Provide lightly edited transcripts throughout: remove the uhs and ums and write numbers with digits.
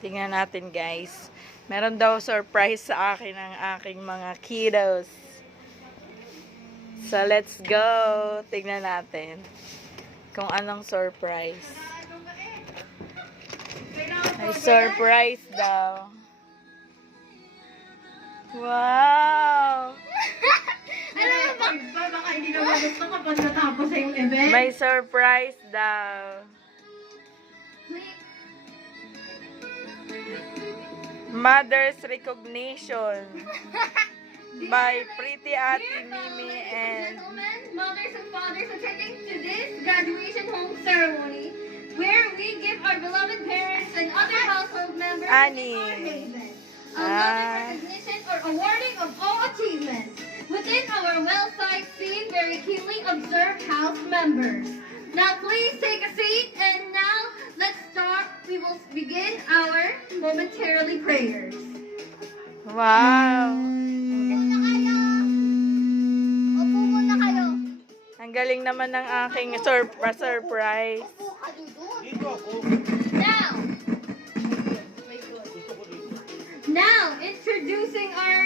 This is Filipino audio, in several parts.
Tingnan natin guys. Meron daw surprise sa akin ang aking mga kiddos. So let's go. Tingnan natin kung anong surprise. May surprise daw. Wow! Baka hindi naman gusto kapag natapos na yung event. May surprise daw. Mother's Recognition by Pretty Ate Mimi and gentlemen, mothers and fathers attending to this graduation home ceremony where we give our beloved parents and other household members Annie. our haven, a mother's recognition or awarding of all achievements within our well-sightseeing, very keenly observed house members. Now please take a seat and now let's start. We will begin our momentarily prayers. wow! Opo muna kayo. Ang galing naman ng aking surprise. Opo kayo doon. Now, introducing our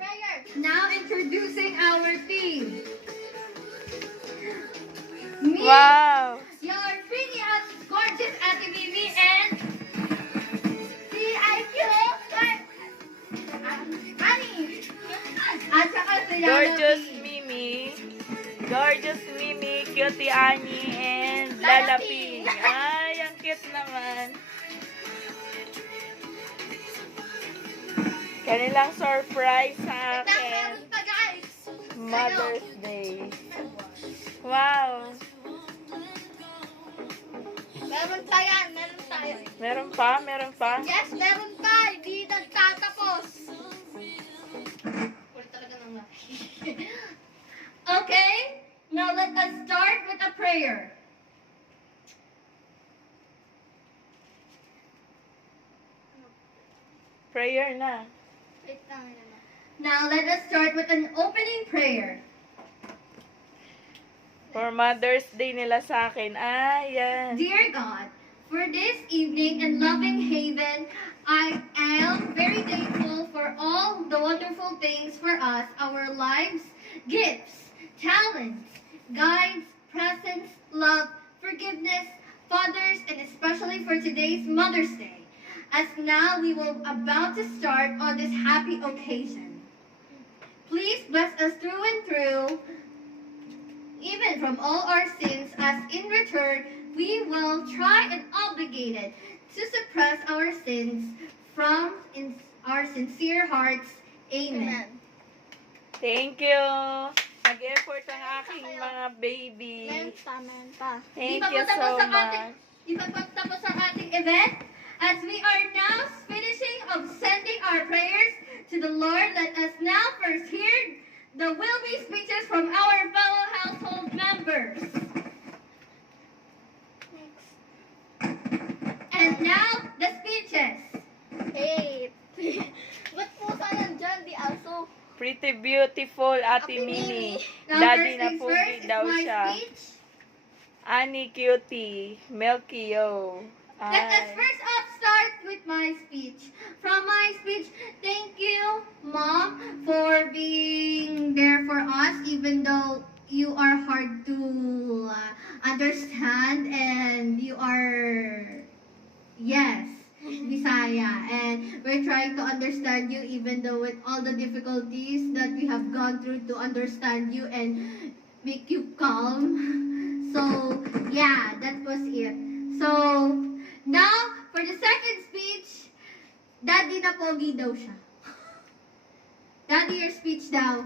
prayer. Now introducing our theme. Me, Wow! your pretty gorgeous Ate Mimi and si IQ, Annie. At saka si Gorgeous Lalapi. Mimi, Cutie Annie, and Lalapi. Ay, ang cute naman. Kanilang surprise sa akin. Meron pa guys. Mother's Day. Wow! Meron pa yan, meron tayo. Meron pa? Meron pa? Yes, meron pa. Hindi nagtatapos. Okay, now let us start with a prayer. Prayer na. Now let us start with an opening prayer. For Mother's Day nila sa akin. Ayan. Dear God, for this evening and loving haven, I am very thankful for all the wonderful things for us, our lives, gifts, talents, guides, presents, love, forgiveness, fathers, and especially for today's Mother's Day. As now we will about to start on this happy occasion. Please bless us through and through, even from all our sins, as in return we will try and obligated to suppress our sins from our sincere hearts. Amen. Thank you. Nag-effort ang aking mga baby. Thank you so much. Di pa tapos ang ating event? As we are now finishing of sending our prayers to the Lord, let us now first hear the will-be speeches from our fellow household members. And now, the speeches. Hey, ba't po ka nandyan? Di aso. Pretty beautiful Ate Mimi. Now, Daddy first na things pugi first is daw my siya. speech. Annie Cutie. Milky Yo. Let us Ay. first off start with my speech. From my speech, thank you, Mom, for being there for us, even though you are hard to understand and you are, yes, Bisaya. And we're trying to understand you, even though with all the difficulties that we have gone through to understand you and make you calm. So, yeah, that was it. So, now, for the second speech, Daddy na pogi daw siya. Daddy, your speech daw.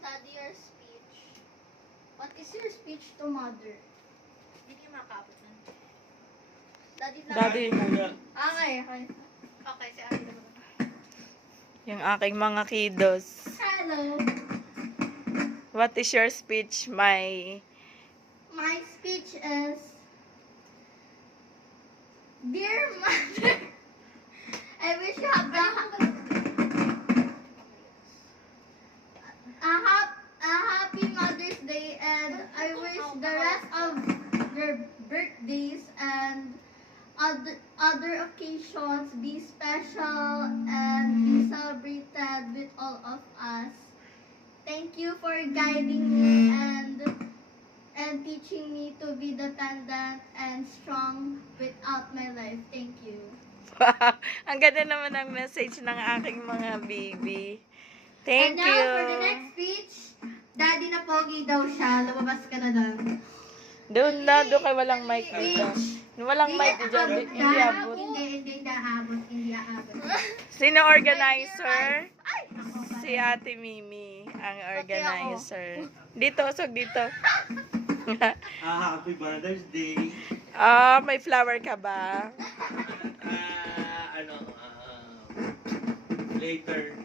Daddy, your speech. What is your speech to mother? Hindi niyo makapot na. Daddy na. Daddy muna. Okay, okay. Okay, si Ate naman. Yung aking mga kiddos. Hello. What is your speech, my... My speech is, Dear Mother, I wish you have a happy Mother's Day, and I wish the rest of your birthdays and other occasions be special and be celebrated with all of us. Thank you for guiding me and teaching me to be dependent and strong without my life. Thank you. Wow, ang ganda naman ng message ng aking mga baby. Thank And now, you. for the next speech, Daddy na pogi daw siya. Lumabas ka na doon. Doon kay walang mic dito. Walang mic dyan, hindi abot. Hindi aabot. Hindi aabot. Sino organizer? Si Ate Mimi, ang organizer. Dito, usog dito. Happy Mother's Day. May flower ka ba? Later.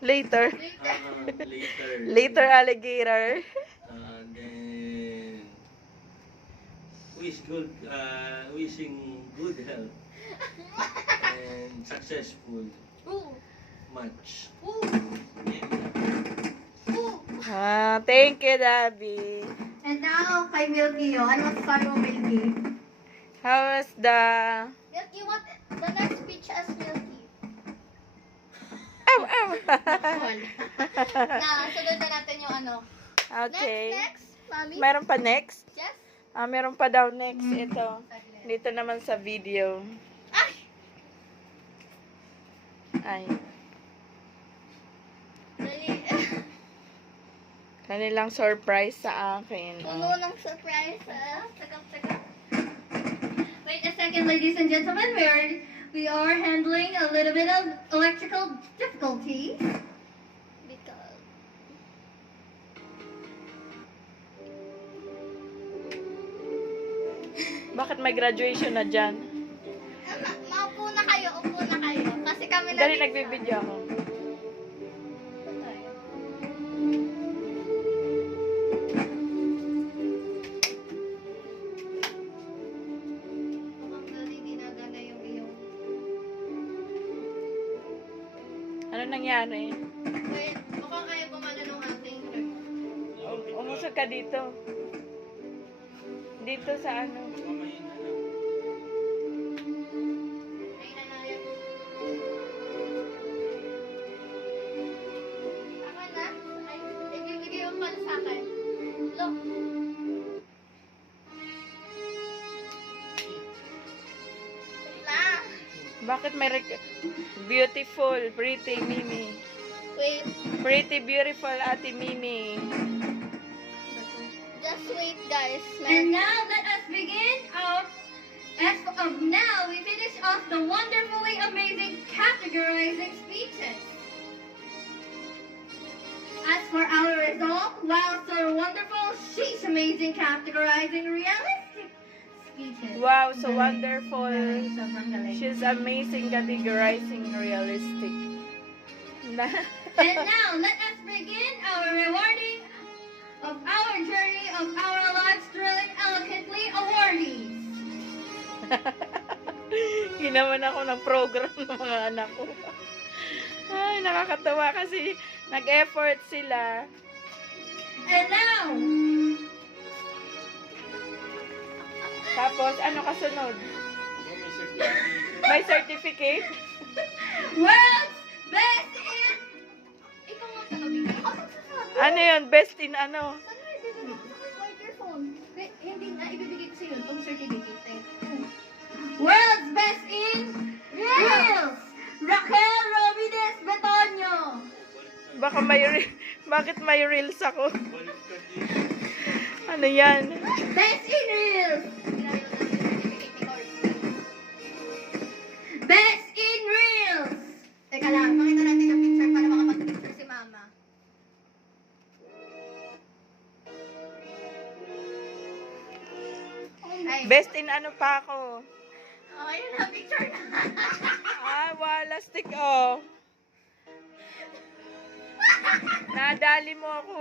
Later. Later. Later, alligator. Then wishing good health and successful Ooh. much. Ooh. Ooh. Thank you, Daddy. And now, kay Milky. Ano masasabi mo, Milky? How was the... Milky, what the next speech as Milky? Ow, ow. Sunod na natin yung ano. Okay. Next, Mami. Meron pa next? Yes. Meron pa daw next. Ito. Dito naman sa video. Ay! Ay. Dali. Kanilang surprise sa akin. Puno ng surprise, ah. Tagap. Wait a second, ladies and gentlemen. We are handling a little bit of electrical difficulty. Because... Bakit may graduation na dyan? Maupo na kayo, upo na kayo. Kasi kami na Dali, rin nagbibideo ako. Mukhang galing ginagana yung iyong... Ano nangyari? Wait, mukhang kaya gumana ng ating... Umusog ka dito. Dito sa ano. Ay, nanayag. Tama na? Ay, ibibigay yung pala sa akin. Look. Wait lang. Bakit may beautiful, pretty Mimi. Wait. Pretty, beautiful Ate Mimi. Just wait, guys. And now, let us begin our... As of now, we finish off the wonderfully amazing categorizing speeches. As for our result, wow, so wonderful, she's amazing categorizing realistic speeches. Wow, so wonderful. Sobrang galing. She's amazing categorizing realistic. And now, let us begin our rewarding of our journey of our lives thrilling eloquently awardees. Ginawan ako ng program ng mga anak ko. Ay, nakakatawa kasi nag-effort sila. And now, Tapos, ano kasunod? May certificate? world's best in... Ikaw nga tagabigay. Ano yun? Best in ano? Microphone. Hindi na, ibibigay ko sa'yo itong certificate. World's best in reels! Raquel Robides Betonyo! Bakit may reels ako? Ano yan? Best in reels! Best in reels! Teka lang, pakita natin yung picture para makapag-picture si Mama. Ay, Best in ano pa ako? oh, ayun na, picture na. Wala stick oh. Nadali mo ako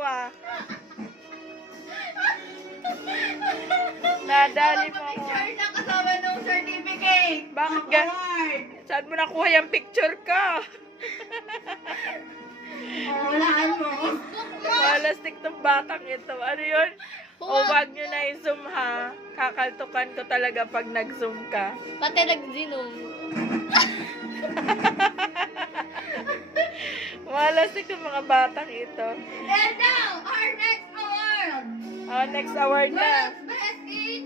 Nadali mo ako. Picture na kasama ng certificate. Bakit Ng ga? award. Saan mo nakuha yung picture ka? Oh, walaan mo. Wala stick tong batang ito. Ano yun? O wag nyo na i-zoom ha. Kakaltukan ko talaga pag nag-zoom ka. Pati nag-zoom. Malasik yung mga batang ito. And now, our next award. Next award na. World's Best in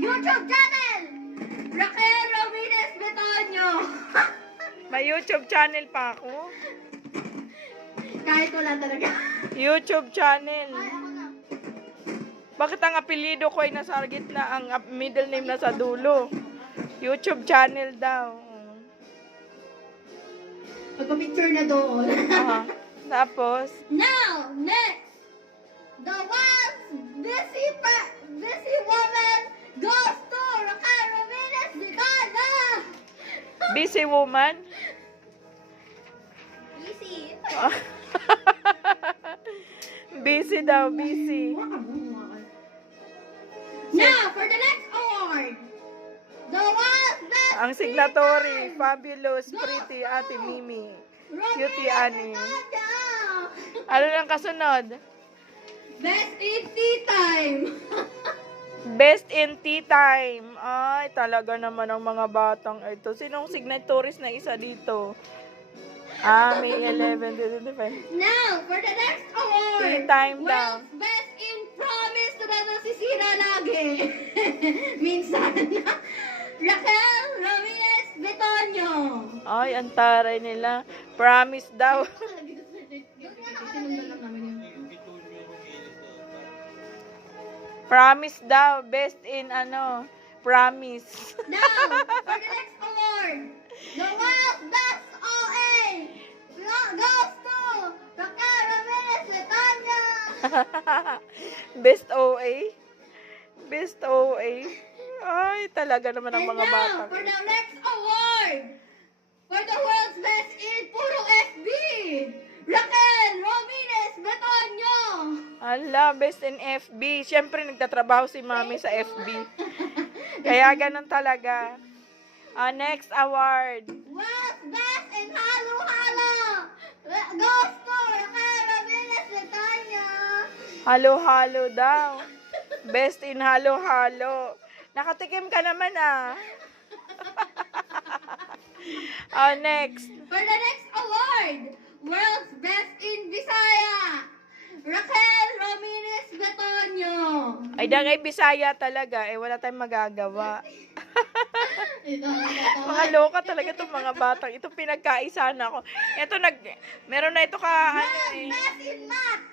YouTube channel. Raquel Ramirez Betonyo. May YouTube channel pa ako. Kahit wala talaga. YouTube channel. Ay, ako na. Bakit ang apelido ko ay nasa gitna, ang middle name nasa dulo? YouTube channel daw. Pagpa-picture na doon. Aha. Tapos, Now, next. The world's busy woman goes to Raquel Ramirez Betonyo. busy woman. Easy. Busy daw, busy. Now, for the next award. The world's best Ang signatory, fabulous, pretty, Ate Mimi. Cutie Annie. Ano lang kasunod? Best in tea time. Best in tea time. Ay, talaga naman ang mga batang ito. Sinong signatories na isa dito? May 11, 25. Now, for the next award. Tea time daw. World's best in promise na nasisira lagi. Minsan. Raquel Ramirez Betonyo. Ay, ang taray nila. Promise daw. Promise daw. Best in promise. Now, for the next award. The world's best OA goes to Raquel Ramirez Betonyo. Best OA. Best OA. Ay, talaga naman ang And mga now, batang for ito. the next award, for the world's best in puro FB, Raquel Ramirez Betonyo. Ala, best in FB. Siyempre, nagtatrabaho si Mami sa FB. Kaya ganun talaga. Next award. World's best in halo-halo goes to Raquel Ramirez Betonyo. Halo-halo daw. Best in halo-halo. Nakatikim ka naman next. For the next award, world's best in Bisaya, Raquel Ramirez Betonyo. Ay, dangay Bisaya talaga. Wala tayong magagawa. Mga loka talaga itong mga batang. Ito pinagkaisa na ako. Ito, meron na ito World's best in math,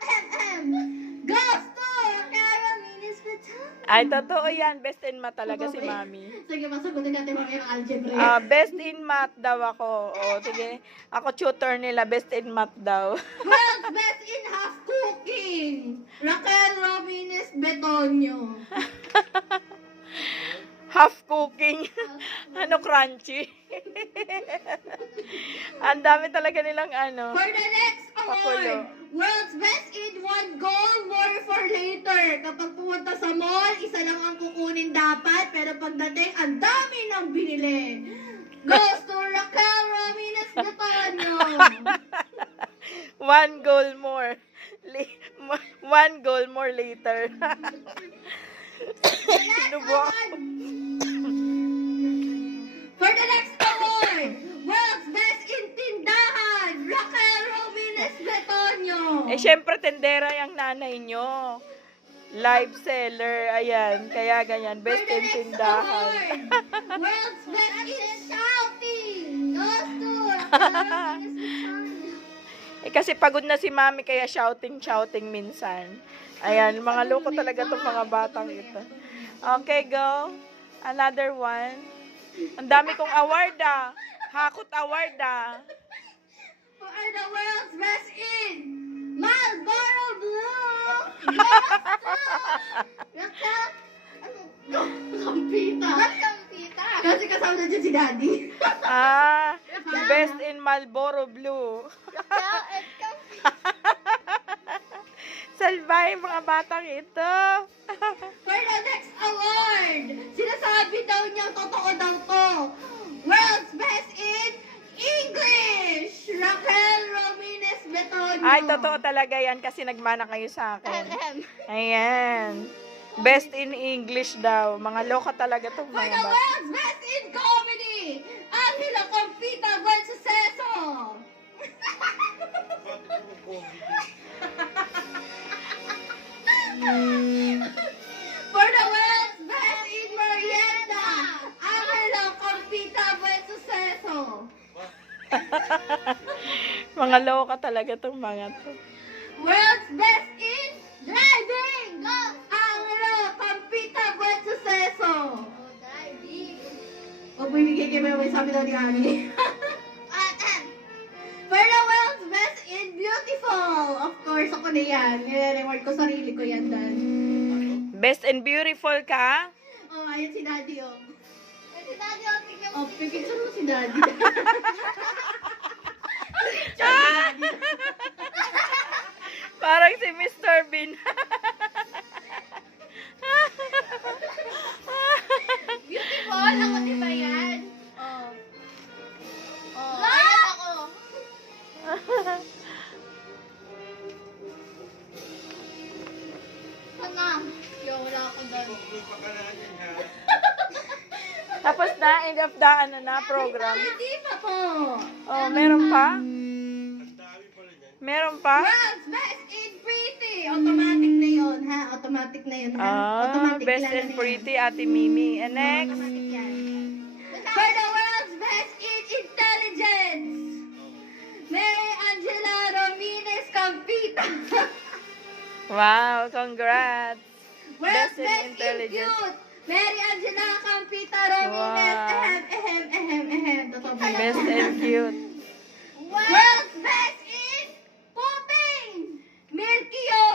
goes to Raquel Ramirez Betonyo. Ay, totoo yan. Best in math talaga si Mami. Sige, masagutin natin mamaya yung algebra. Best in math daw ako. Sige. Ako tutor nila. Best in math daw. World's best in half cooking, Raquel Ramirez Betonyo. Half cooking. Crunchy. Ang dami talaga nilang For the next Pakulo. award, world's best in one goal, more for later. Kapag pumunta sa mall, isa lang ang kukunin dapat, pero pagdating, ang dami nang binili. Goes to Raquel Ramirez Betonyo. One goal more. One goal more later. Sinubo ako. For the next award, world's best in tindahan, Raquel Ramirez Betonyo. Syempre, tendera yung nanay nyo. Live seller. Ayan. Kaya ganyan. For Best the in next tindahan. award, world's best in shouting, goes to Raquel Ramirez Betonyo. Kasi pagod na si Mami kaya shouting minsan. Ayan, mga loko talaga itong mga batang ito. Okay, go. Another one. Ang dami kong award Hakot award For the world's best in Marlboro Blue, goes to Kampita. Kampita. Kasi kasama na dyan si Daddy. Best in Marlboro Blue. Raquel and Kampita. Salbay, mga batang ito. For the next award, sinasabi daw niyang totoo daw to. World's best in English, Raquel Ramirez Betonyo. Ay, totoo talaga yan kasi nagmana kayo sa akin. Ayan. Best in English daw. Mga loka talaga itong For mga the bata. world's best in comedy, Angelo Compita Buen Suceso. For the world's best in merienda, Angelo Compita Buen Suceso. Mga loka talaga itong mga to. World's best in driving, Angelo Compita Buen Suceso. Huwag mo ibigay kay Mama, sabi daw ni Ani. For the world's best in beautiful. Of course, ako na yan. Nire-reward ko sarili ko yan, Dan. Best and beautiful ka? Oh, ayan si Daddy, oh. Si Daddy, oh, tingnan mo. Oh, picture mo si Daddy. Parang si Mr. Bean. Beautiful, ako di ba yan? Oh. Oh, ayan ako. Sana. Yo, wala ako doon. Tapos na, end of the ano na program. Hindi pa po. Oh, meron pa? Meron pa? World's best in pretty. Automatic na yun, ha? Automatic na yun, ha? Ah, Automatic, best kilala and na pretty, Ate Mimi. And next? Automatic yan. For the world's best in intelligence, Mary Angela Romines Campita. Wow, congrats. World's Best in best in intelligence. cute, Mary Angela Campita Romines. Wow. Ahem. Totoo ba yan? Best and cute. World's best in pooping, Milkio.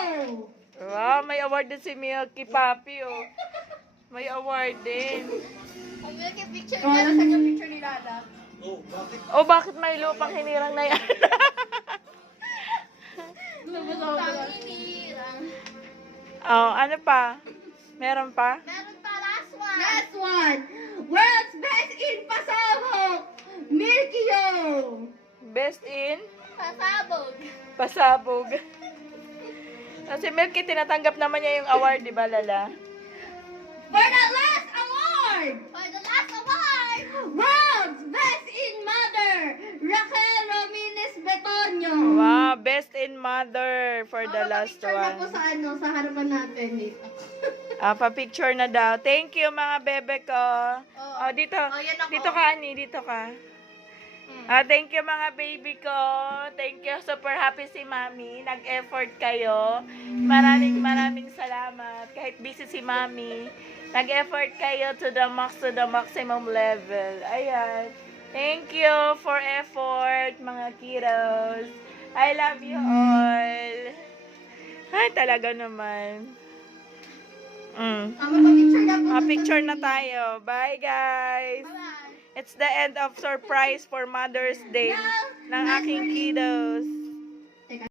Wow, may award din si Milky Papi, oh. May award din. Ang milky picture niya. Saan yung picture ni Lala? Oh, bakit? Oh, bakit may lupang hinirang na yan? Tanginirang. Oh, ano pa? Meron pa? Meron pa, last one. Last one. World's best in pasabog, Milkio. Best in Pasabog. pasabog. Kasi Milky, tinatanggap naman niya yung award, di ba, Lala? For the last award, For the last award. World's best in mother, Raquel Romines Betonio. Wow, best in mother for the last Picture na po one. sa sa harapan natin dito. Ah, pa-picture na daw. Thank you, mga bebe ko. Oh, dito. yan ako. Dito ka, Ani. Dito ka. Thank you, mga baby ko. Thank you. Super happy si Mami. Nag-effort kayo. Maraming salamat. Kahit busy si Mami, nag-effort kayo to the maximum level. Ayan. Thank you for effort, mga kiddos. I love you all. Ay, talaga naman. Tama pa picture na po. Picture na tayo. Bye, guys. Bye-bye. It's the end of surprise for Mother's Day ng aking kiddos.